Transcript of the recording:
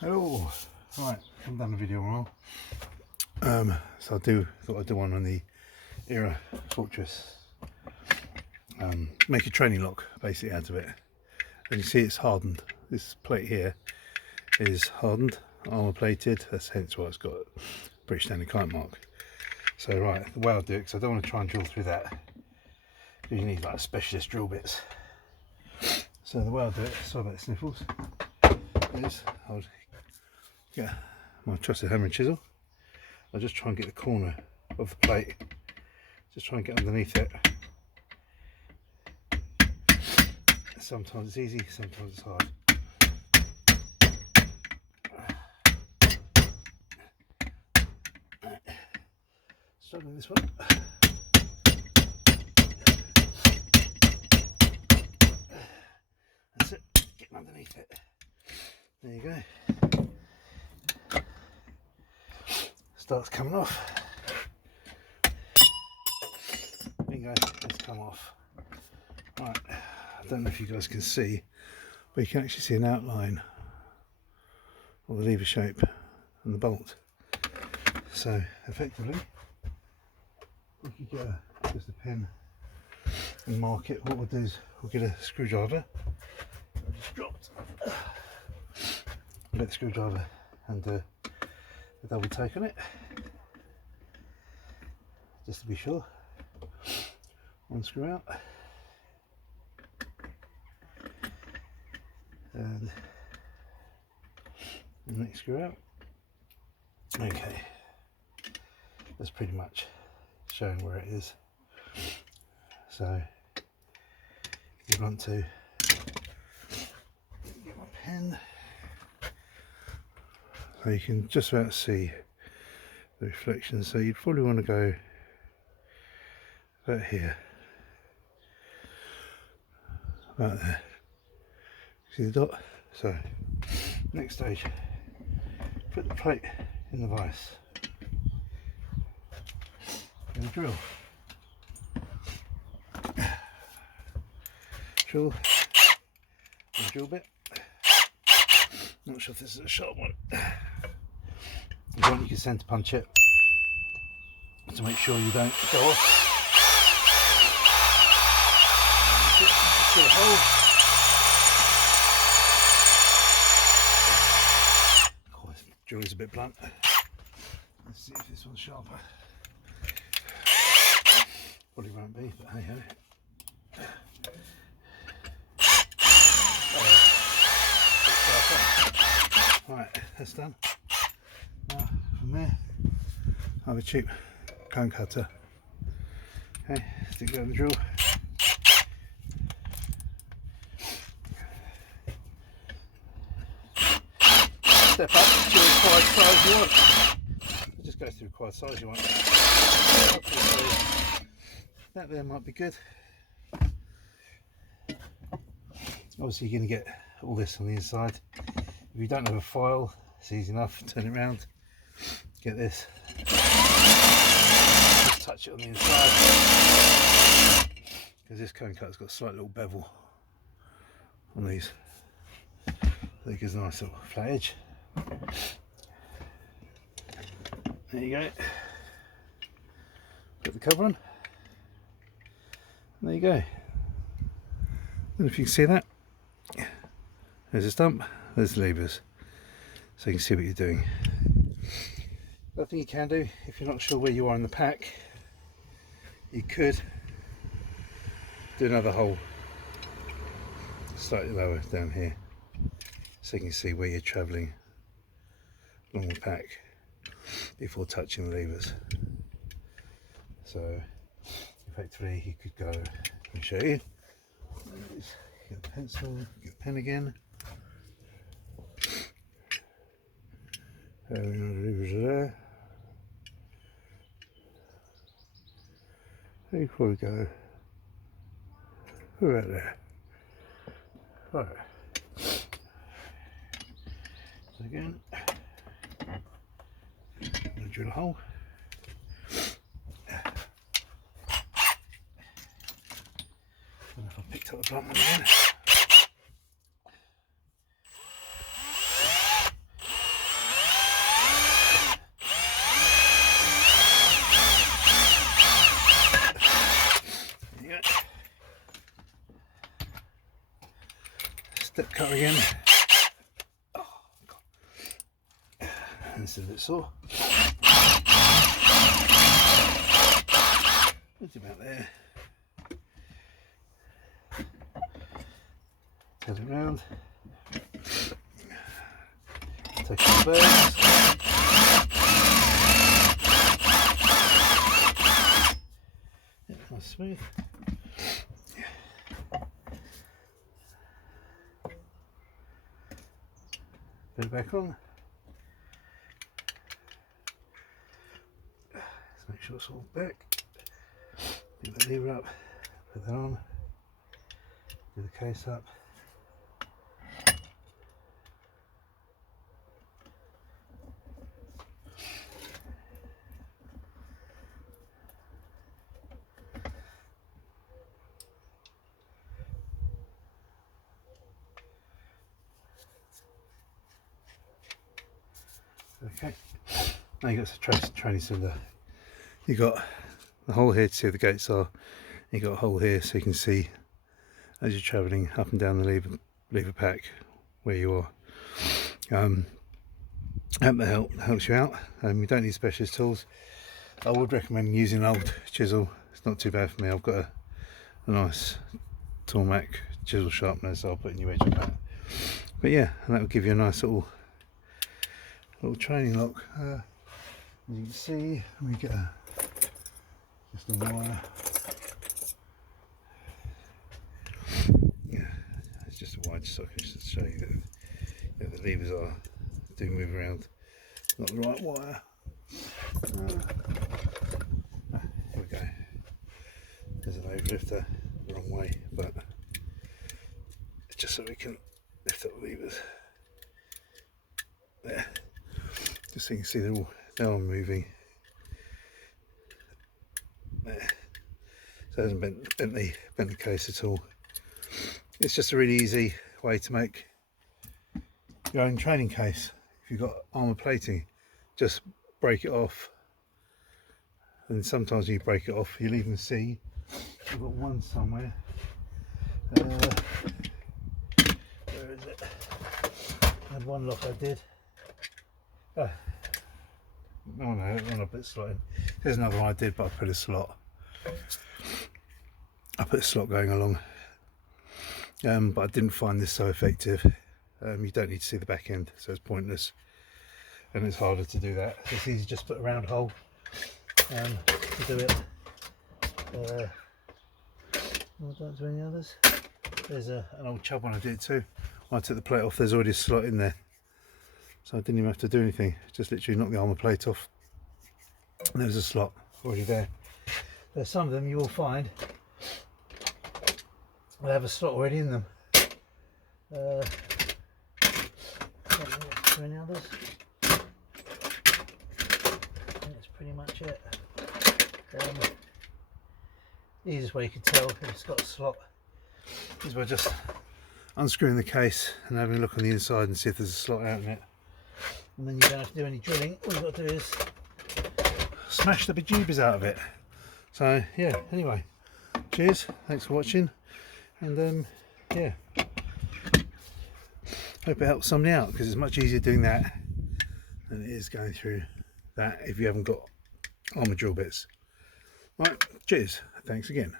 Hello. Right, I haven't done a video in a while. So thought I'd do one on the Era Fortress. Make a training lock basically out of it. And you see it's hardened. This plate here is hardened, armour plated. That's hence why it's got a British Standard Client mark. So right, the way I'll do it, because I don't want to try and drill through that, you need like specialist drill bits. So the way I'll do it, sorry about the sniffles, is I'll get my trusted hammer and chisel. I'll just try and get the corner of the plate, just try and get underneath it. Sometimes it's easy, sometimes it's hard. Struggling this one. That's it, getting underneath it. There you go. Starts coming off. Bingo, it's come off. Right, I don't know if you guys can see, but you can actually see an outline of the lever shape and the bolt. So effectively, we could get just a pen and mark it. What we'll do is we'll get a screwdriver. I just dropped. Get the screwdriver and a double take on it, just to be sure. One screw out, and the next screw out. Okay, that's pretty much showing where it is. So if you want to get my pen, so you can just about see the reflection. So you'd probably want to go about here, about there. See the dot? So next stage, put the plate in the vise and drill the drill bit. Not sure if this is a sharp one. If you want, you can centre punch it to make sure you don't go off. Just get a hole. Oh, this drill is a bit blunt. Let's see if this one's sharper. Probably won't be, but hey ho. Right, that's done. Now from there, I have a cheap cone cutter. Okay, stick that in the drill. Step up to the required size you want. Just go to the required size you want. That there might be good. Obviously you're going to get all this on the inside. If you don't have a file, it's easy enough. Turn it around, get this, just touch it on the inside, because this cone cutter's got a slight little bevel on these, so it gives a nice little flat edge. There you go. Put the cover on. There you go. And if you can see that, there's a stump, there's the levers, so you can see what you're doing. Another thing you can do, if you're not sure where you are in the pack, you could do another hole slightly lower down here, so you can see where you're travelling along the pack before touching the levers. So effectively you could go, let me show you, get a pencil, get a pen again. The levers are there. There you probably go right there. Right. So again, I'm going to drill a hole. blunt one again. Step cut again. Oh, God. And this is a bit sore. It's about there. Turn it round. Take the birds. Yeah, nice smooth. Put it back on. Let's make sure it's all back. Pick that lever up, put that on, do the case up. Okay, now you've got the training cylinder. You've got the hole here to see where the gates are. You've got a hole here so you can see as you're travelling up and down the lever pack where you are. That helps you out. You don't need specialist tools. I would recommend using an old chisel. It's not too bad for me. I've got a nice Tormac chisel sharpener, so I'll put a new edge on that. But yeah, and that will give you a nice little training lock. As you can see, we get just a wire. Yeah, it's just a wire socket just to show you that the levers do move around. Not the right wire. Here we go. There's an overlifter the wrong way, but it's just so we can lift up the levers. There. Just so you can see they're all moving. There. So it hasn't bent the case at all. It's just a really easy way to make your own training case. If you've got armour plating, just break it off. And sometimes when you break it off, you'll even see I've got one somewhere. Where is it? I had one lock I did. Oh no, I put a slot in. There's another one I did, but I put a slot. I put a slot going along. But I didn't find this so effective. You don't need to see the back end, so it's pointless. And it's harder to do that. It's easy to just put a round hole to do it. Don't do any others. There's an old Chubb one I did too. When I took the plate off, there's already a slot in there. So I didn't even have to do anything. Just literally knock the armour plate off. And there's a slot already there. There's some of them you will find they have a slot already in them. Don't know any others. I think that's pretty much it. The easiest way you can tell if it's got a slot is by just unscrewing the case and having a look on the inside and see if there's a slot out in it. And then you don't have to do any drilling. All you've got to do is smash the bejeebers out of it. So yeah, anyway, cheers, thanks for watching, and yeah, hope it helps somebody out, because it's much easier doing that than it is going through that if you haven't got armour drill bits. Right, cheers, thanks again.